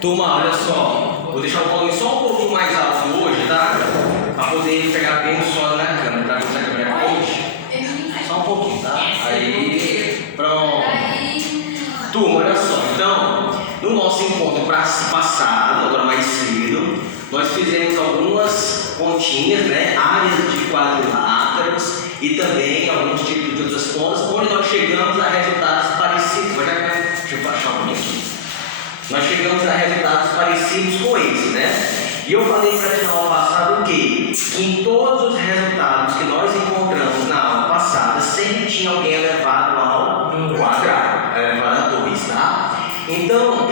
Turma, olha só, vou deixar o volume só um pouquinho mais alto hoje, tá? Pra poder pegar bem o som na câmera, tá? Essa câmera é hoje. Só um pouquinho, tá? Aí, pronto. Turma, olha só, então, no nosso encontro passado, agora mais cedo, nós fizemos algumas continhas, né? Áreas de quadriláteros e também alguns tipos de outras contas, onde nós chegamos a resultados parecidos. Deixa eu baixar um pouquinho aqui. Nós chegamos a resultados parecidos com esse, né? E eu falei para ti na aula passada o quê? Que em todos os resultados que nós encontramos na aula passada, sempre tinha alguém elevado ao quadrado, elevado a 2, tá? Então, o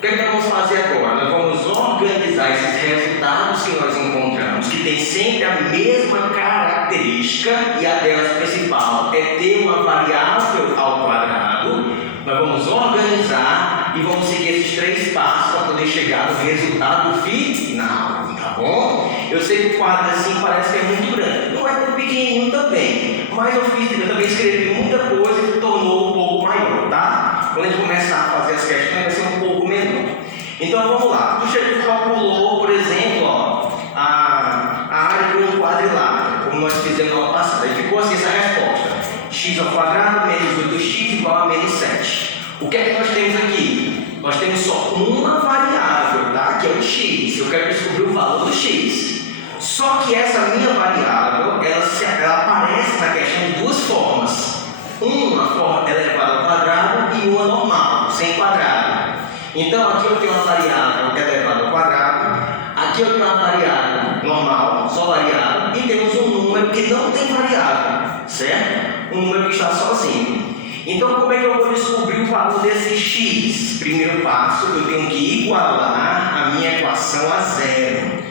que é que nós vamos fazer agora? Nós vamos organizar esses resultados que nós encontramos, que tem sempre a mesma característica, e a delas principal é ter uma variável ao quadrado. Nós vamos organizar e vamos seguir esses 3 passos para poder chegar no resultado final, tá bom? Eu sei que o quadro assim parece que é muito grande, não é tão pequenininho também, mas eu também escrevi muita coisa que tornou um pouco maior, tá? Quando a gente começar a fazer as questões vai ser um pouco menor. Então vamos lá, tu calculou, por exemplo, ó, a área de um quadrilátero, como nós fizemos no ano passado, aí ficou assim essa resposta: x ao quadrado menos 8x igual a menos 7. O que é que nós temos aqui? Nós temos só uma variável, tá? Que é o x. Eu quero descobrir o valor do x. Só que essa minha variável, ela aparece na questão de 2 formas. Uma forma elevada ao quadrado e uma normal, sem quadrado. Então aqui eu tenho uma variável que é elevada ao quadrado, aqui eu tenho uma variável normal, só variável, e temos um número que não tem variável, certo? Um número que está sozinho. Então como é que eu vou descobrir o valor desse x? Primeiro passo, eu tenho que igualar a minha equação a zero.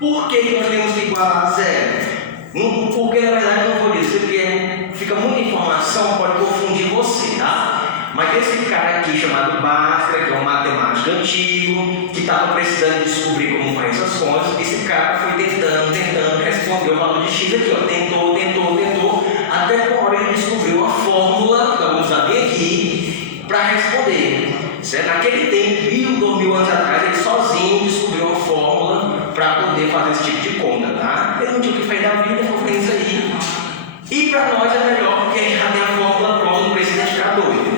Por que nós temos que igualar a zero? Porque na verdade eu não vou dizer, porque fica muita informação, pode confundir você, tá? Mas esse cara aqui chamado Bhaskara, que é um matemático antigo, que estava precisando descobrir como faz essas contas, esse cara foi tentando responder o valor de x aqui, ó. Tentou, até que uma hora ele descobriu uma fórmula, que vamos usar bem aqui, para responder. Certo? Naquele tempo, 2000 anos atrás, ele sozinho descobriu uma fórmula para poder fazer esse tipo de conta, tá? Ele não tinha o que fazer da vida, foi fazer isso aí. E para nós é melhor, porque a gente já tem a fórmula pronta, não precisa ficar doido.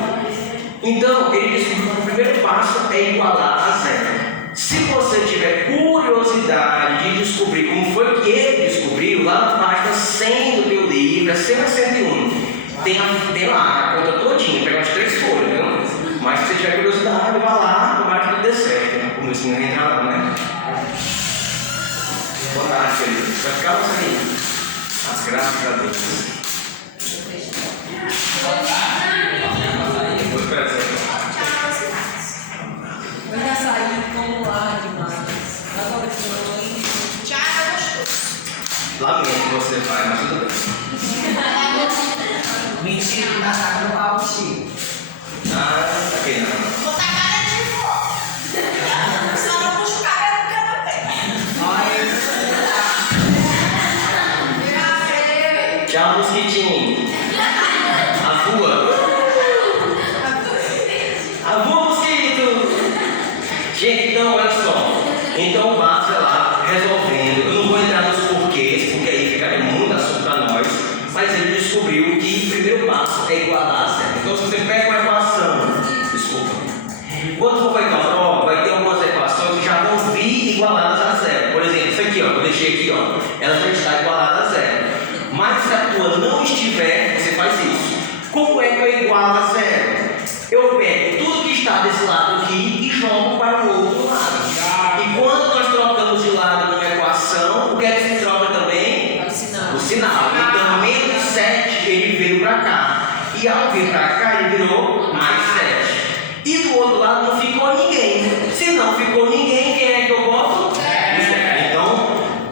Então, ele descobriu que o primeiro passo é igualar a zero. Se você tiver curiosidade de descobrir como foi que ele descobriu, lá na página 100 do teu livro, é 100 a 101, tem lá a conta todinha, pega as 3 folhas, viu? Mas se você tiver curiosidade, vá lá, tomara que tudo dê certo, né? Como isso não entra lá, né? Boa tarde, querido. Vai ficar você aí. As graças a Deus. Vou esperar você. Eu já saí como lá demais. Agora que eu Já é gostoso. Lamento que você vai, mas tudo bem. mentira, tá saindo pau de Chico. Ah, tá aqui não. Vou tacar ele de fora. Só não puxo o cabelo porque eu não tenho. Tchau, mosquitinho. Avua. Avua, mosquito. Gente, então, olha só. Então, o Bhaskara lá, resolvendo. Eu não vou entrar nos porquês, porque aí ficaria muito assunto para nós. Mas ele descobriu que o primeiro passo é igualar a zero. Então, se você pega uma equação, desculpa. Quando for para a equação, vai ter algumas equações que já vão vir igualadas a zero. Por exemplo, isso aqui, ó, eu deixei aqui, ó, ela já está igualada a zero. Mas se a tua não estiver, você faz isso. Como é que eu igualo a zero? Eu pego tudo que está desse lado aqui e jogo para o outro lado. E quando nós trocamos de lado numa equação, o que é que se troca também? É o sinal. O sinal. Então, menos 7 ele veio para cá. E ao vir para cá, ele virou mais 7. E do outro lado não ficou ninguém. Se não ficou ninguém, quem é que eu boto? Zero. Então,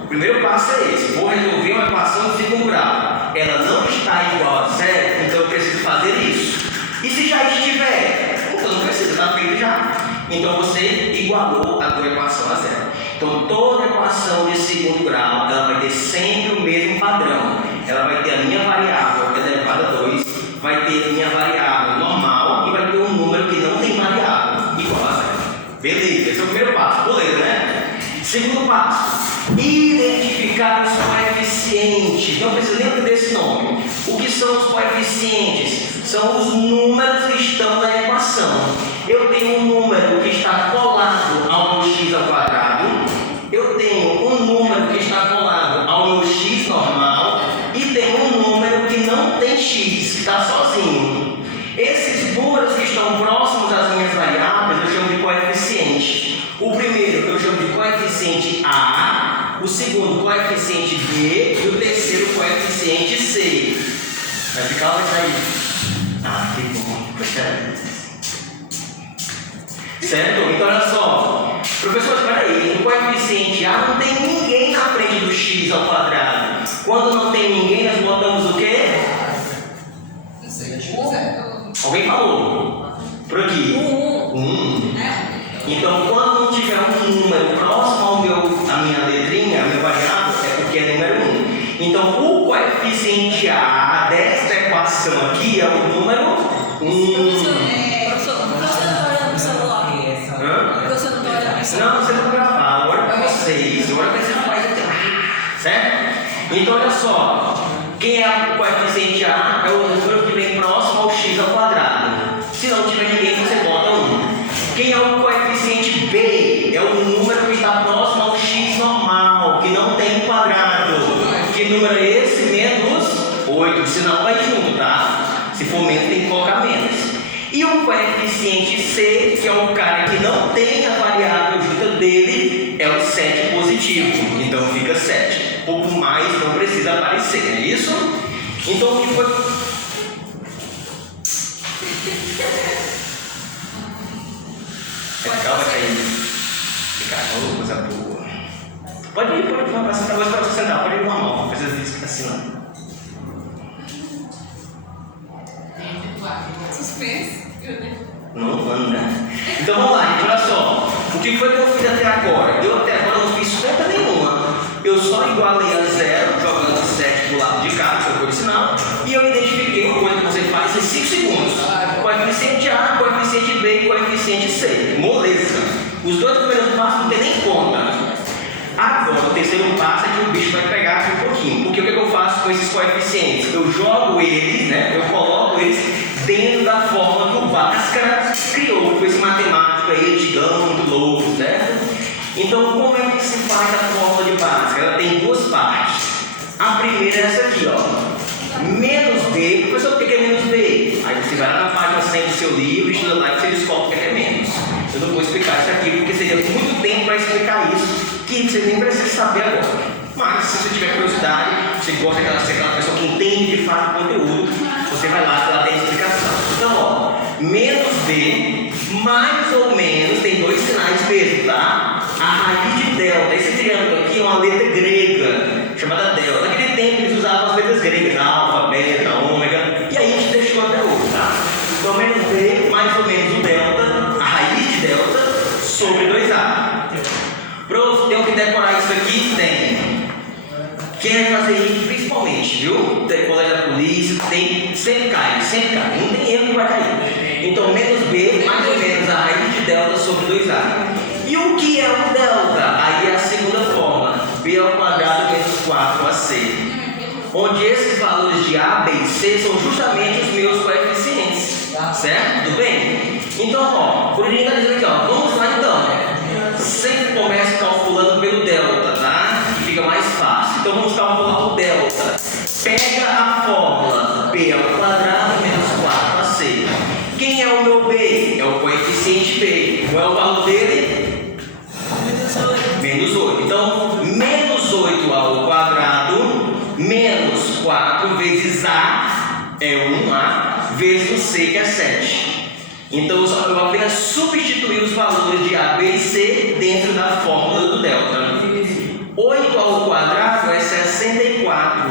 o primeiro passo é esse. Vou resolver uma equação de segundo grau. Ela não está igual a zero, então eu preciso fazer isso. E se já estiver? Então não precisa, está feito já. Então você igualou a tua equação a zero. Então toda equação de segundo grau, ela vai ter sempre o mesmo padrão. Ela vai ter a minha variável elevada a 2, vai ter a minha variável normal e vai ter um número que não tem variável, igual a zero. Beleza, esse é o primeiro passo, beleza, né? Segundo passo, identificar os coeficientes. Não precisa nem entender esse nome. O que são os coeficientes? São os números que estão na equação. Eu tenho um número que está colado ao meu x ao quadrado. Eu tenho um número que está colado ao meu x normal. E tenho um número que não tem x, que está sozinho. Esses números que estão próximos às minhas variáveis eu chamo de coeficiente. O primeiro eu chamo de coeficiente A, o segundo coeficiente B e o terceiro coeficiente C. Vai ficar ou vai sair? Ah, que bom. Certo? Então olha só. Professor, espera aí, no coeficiente A não tem ninguém na frente do x ao quadrado. Quando não tem ninguém, nós botamos o quê? Alguém falou? Por aqui. Então, quando não tiver um número próximo à minha letrinha, a minha variável, é porque é número 1. Então, o coeficiente A desta equação aqui é o número 1. Professor, não está olhando no celular. Você não está olhando no celular. Não, você não gravar, agora é para vocês. Agora vai ser mais certo? Então, olha só. Quem é o coeficiente A? É o número que vem próximo ao x ao quadrado. Se não tiver ninguém, você bota 1. Quem é o coeficiente B? É o número que está próximo ao x normal, que não tem quadrado. Que número é esse? Menos 8. Senão vai junto, tá? Se for menos, tem que colocar menos. E o coeficiente C, que é o cara que não tem a variável junto dele, é o 7 positivo. Então fica 7. Pouco mais não precisa aparecer, não é isso? Então o que foi? É legal, vai cair. Fica coisa boa. Pode ir, passar para você sentar, pode ir normal, não precisa disso que está assinando. Suspense. Não, né? Então vamos lá, gente, olha só. O que foi que eu fiz até agora? Eu até agora não fiz conta nenhuma. Eu só igualei a 0, jogando 7 pro lado de cá, que foi o sinal, e eu identifiquei uma coisa que você faz em 5 segundos. Coeficiente A, coeficiente B e coeficiente C. Moleza. Os dois primeiros passos não tem nem conta. Agora, o terceiro passo é que o bicho vai pegar aqui um pouquinho. Porque o que eu faço com esses coeficientes? Eu jogo eles, né? Eu coloco eles dentro da fórmula que o Bhaskara criou, com esse matemático aí, antigão, muito louco, certo? Então, como é que se faz a fórmula de Bhaskara? Ela tem duas partes. A primeira é essa aqui, ó. Menos B. Professor, o que é menos B? Aí você vai lá na página 100 do seu livro, estuda lá e você descobre o que é menos. Eu não vou explicar isso aqui, porque seria muito tempo para explicar isso, que você nem precisa saber agora. Mas, se você tiver curiosidade, você gosta daquela pessoa que entende de fato o conteúdo, você vai lá e ela tem explicação. Então, ó, menos B, mais ou menos, tem dois sinais mesmo, tá? A raiz de delta, esse triângulo aqui é uma letra grega, chamada delta. Naquele tempo eles usavam as letras gregas, alfa, beta, ômega, e aí a gente deixou até hoje, tá? Então, menos B, mais ou menos o delta, a raiz de delta, sobre 2A. Prof, tenho que decorar isso aqui? Tem. Quem vai fazer isso principalmente, viu? Tem colégio da polícia, tem, sempre cai, não tem erro que vai cair. Então, menos B, mais ou menos a raiz de delta sobre 2A. E o que é o delta? Aí é a segunda fórmula, B ao quadrado menos 4AC. Onde esses valores de A, B e C são justamente os meus coeficientes. Certo? Tudo bem? Então, ó, por está dizendo aqui, ó, vamos lá então. Sempre comece calculando pelo delta, tá? Que fica mais fácil. Então vamos calcular o delta. Pega a fórmula B ao quadrado menos 4AC. Quem é o meu B? É o coeficiente B. Qual é o valor dele? Menos 8. Então, menos 8 ao quadrado menos 4 vezes A é 1A vezes o C, que é 7. Então, eu apenas substituir os valores de A, B e C dentro da fórmula do delta. 8 ao quadrado é 64.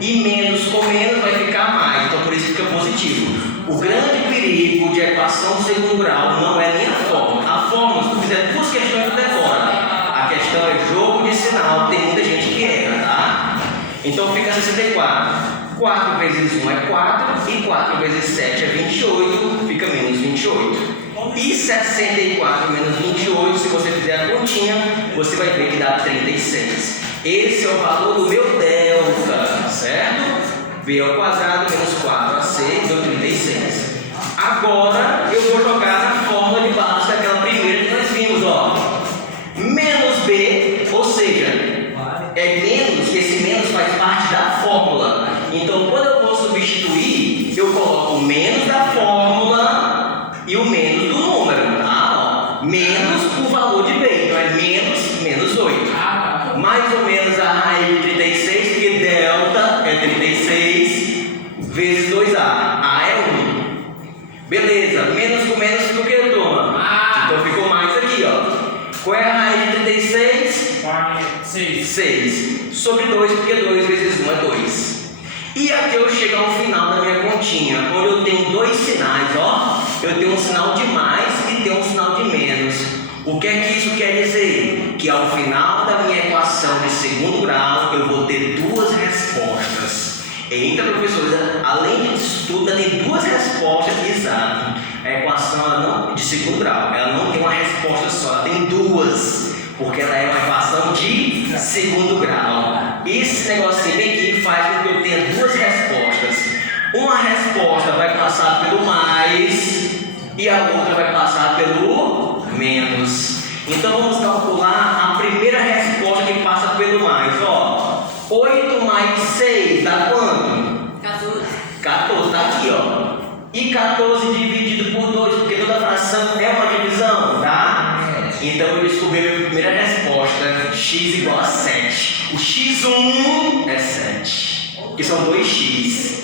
E menos com menos vai ficar mais. Então, por isso fica positivo. O grande perigo de equação do segundo grau não é nem a fórmula. A fórmula, se tu fizer duas questões, tu decora. A questão é jogo de sinal. Tem muita gente que erra, tá? Então, fica 64. 4 vezes 1 é 4 e 4 vezes 7 é 28, fica menos 28. E 64 menos 28, se você fizer a continha, você vai ver que dá 36. Esse é o valor do meu delta, certo? B ao quadrado menos 4AC deu 36. Agora eu vou jogar na fórmula de base daquela primeira que nós vimos, ó. Menos B, ou seja, é menos, e esse menos faz parte da fórmula. Então, quando eu vou substituir, eu coloco o menos da fórmula e o menos do número, tá? Ó, menos o valor de B, então é menos 8. Mais ou menos a raiz de 36, porque delta é 36 vezes 2A. A é 1. Beleza, menos com menos do que, turma? Então ficou mais aqui, ó. Qual é a raiz de 36? 6. Sobre 2, porque 2 vezes 1 é 2. E aqui eu chego ao final da minha continha, onde eu tenho dois sinais, ó. Eu tenho um sinal de mais e tenho um sinal de menos. O que é que isso quer dizer? Que ao final da minha equação de segundo grau, eu vou ter duas respostas. Eita, professor, além disso tudo, ainda tem duas respostas, exato. A equação ela não, de segundo grau, ela não tem uma resposta só, ela tem duas, porque ela é uma equação de segundo grau. Esse negocinho aqui faz com que eu tenha duas respostas. Uma resposta vai passar pelo mais e a outra vai passar pelo menos. Então vamos calcular a primeira resposta que passa pelo mais, ó. 8 mais 6 dá quanto? 14, tá aqui, ó. E 14 dividido por 2, porque toda fração é uma divisão, tá? Então eu descobri a minha primeira resposta, x igual a 7. O x1 é 7, que são 2x.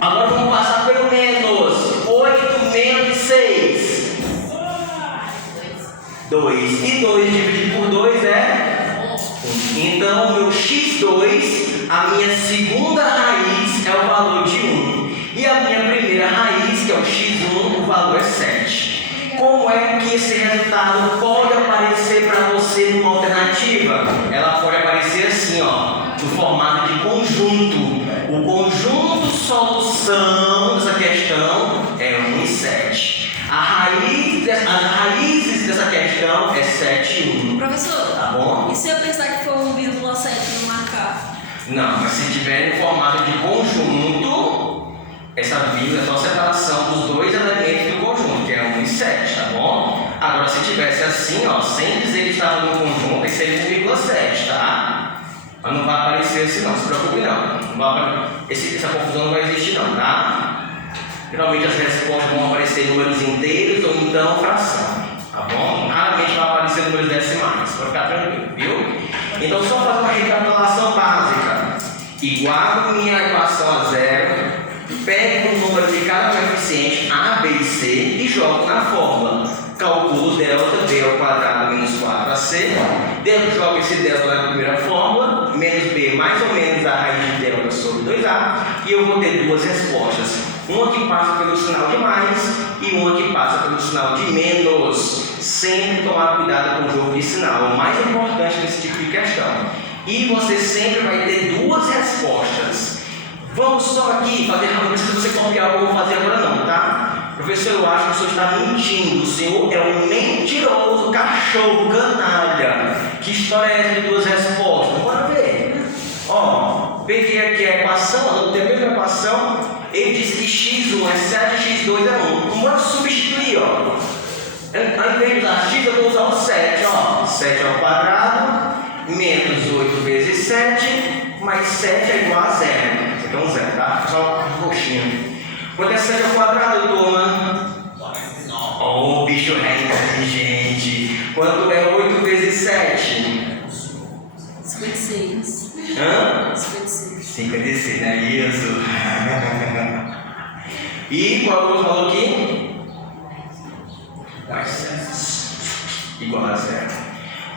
Agora vamos passar pelo menos. 8 menos 6. 2. E 2 dividido por 2 é 1. Então o meu x2, a minha segunda raiz, é o valor de 1. E a minha primeira raiz, que é o x1, o valor é 7. Como é que esse resultado pode aparecer para você numa alternativa? Ela pode aparecer assim, ó, no formato de conjunto. O conjunto solução dessa questão é 1 e 7. As raízes dessa questão é 7 e 1. Professor, tá bom? E se eu pensar que for 1,7 no marcar? Não, mas se tiver em formato de conjunto, essa vírgula é só a separação dos dois elementos do conjunto, que é 1 e 7, tá bom? Agora, se tivesse assim, ó, sem dizer que estava no conjunto, isso seria 1,7, tá? Mas não vai aparecer assim não, se preocupe não. Essa confusão não vai existir não, tá? Geralmente as respostas vão aparecer números inteiros ou então fração, tá bom? Raramente vai aparecer números decimais, para ficar tranquilo, viu? Então só fazer uma recapitulação básica. Igualo minha equação a zero, pego o número de cada coeficiente A, B e C e jogo na fórmula. Calculo delta B ao quadrado menos 4AC, jogo esse delta na primeira fórmula, menos B mais ou menos a raiz de delta sobre 2A, e eu vou ter duas respostas. Uma que passa pelo sinal de mais e uma que passa pelo sinal de menos. Sempre tomar cuidado com o jogo de sinal, é o mais importante nesse tipo de questão. E você sempre vai ter duas respostas. Vamos só aqui fazer, não precisa você copiar o que eu vou fazer agora não, tá? Professor, eu acho que o senhor está mentindo, o senhor é um mentiroso, cachorro, canalha. Que história é essa de duas respostas? Bora ver. Ó, peguei aqui a equação, anotei a mesma equação, ele diz que x1 é 7 e x2 é 1. Bora substituir, ó. Ao invés de usar x, eu vou usar o 7, ó. 7 ao quadrado, menos 8 vezes 7, mais 7 é igual a 0. Isso aqui é um 0, tá? Só roxinho. Quanto é 7 ao quadrado, turma? Oh, o bicho é inteligente. Quanto é 8 vezes 7? 56. Hã? 56. 56, né? Isso. E qual é o valor aqui? Mais 7. Igual a 0.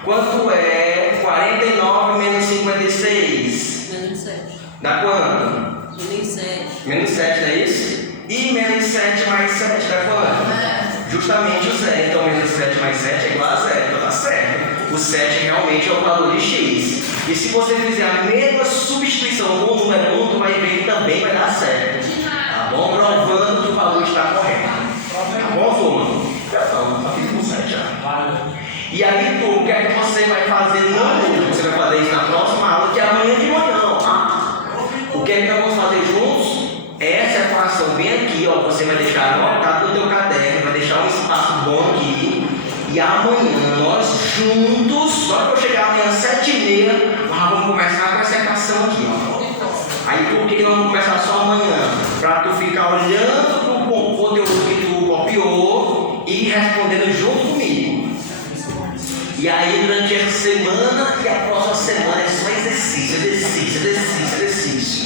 Quanto é 49 menos 56? Menos 7. Dá quanto? Menos 7. Menos 7, não é isso? E menos 7 mais 7 dá quanto? Justamente o 0. Então menos 7 mais 7 é igual a 0. Então tá certo. O 7 realmente é o valor de x. E se você fizer a mesma substituição com o número 1, tu vai ver que também vai dar certo. Tá bom? Provando que o valor está correto. Tá bom, turma? E aí tu, o que é que você vai fazer não? Você vai fazer isso na próxima aula, que é amanhã de manhã, tá? O que é que nós vamos fazer juntos? Essa equação bem aqui, ó, você vai deixar anotado no teu caderno, vai deixar um espaço bom aqui. E amanhã nós juntos, só que eu chegar amanhã às 7h30, nós vamos começar com essa equação aqui, ó. Aí por que nós vamos começar só amanhã? Para tu ficar olhando para o conteúdo que tu copiou e respondendo junto comigo. E aí durante essa semana e a próxima semana é só exercício, exercício, exercício, exercício.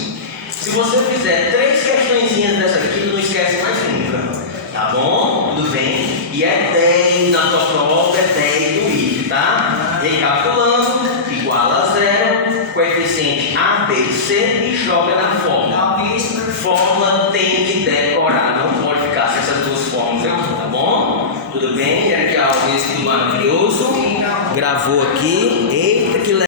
Se você fizer 3 questõezinhas dessa aqui, tu não esquece mais nunca. Tá bom? Tudo bem? E é 10 na tua prova, é 10 do IF, tá? Recapitulando, igual a 0, coeficiente A, B e C e joga na fórmula. Fórmula tem que decorar, não pode ficar sem essas 2 fórmulas aqui, tá bom? Tudo bem? E aqui ó, esse tudo maravilhoso. Gravou aqui. Eita, que legal.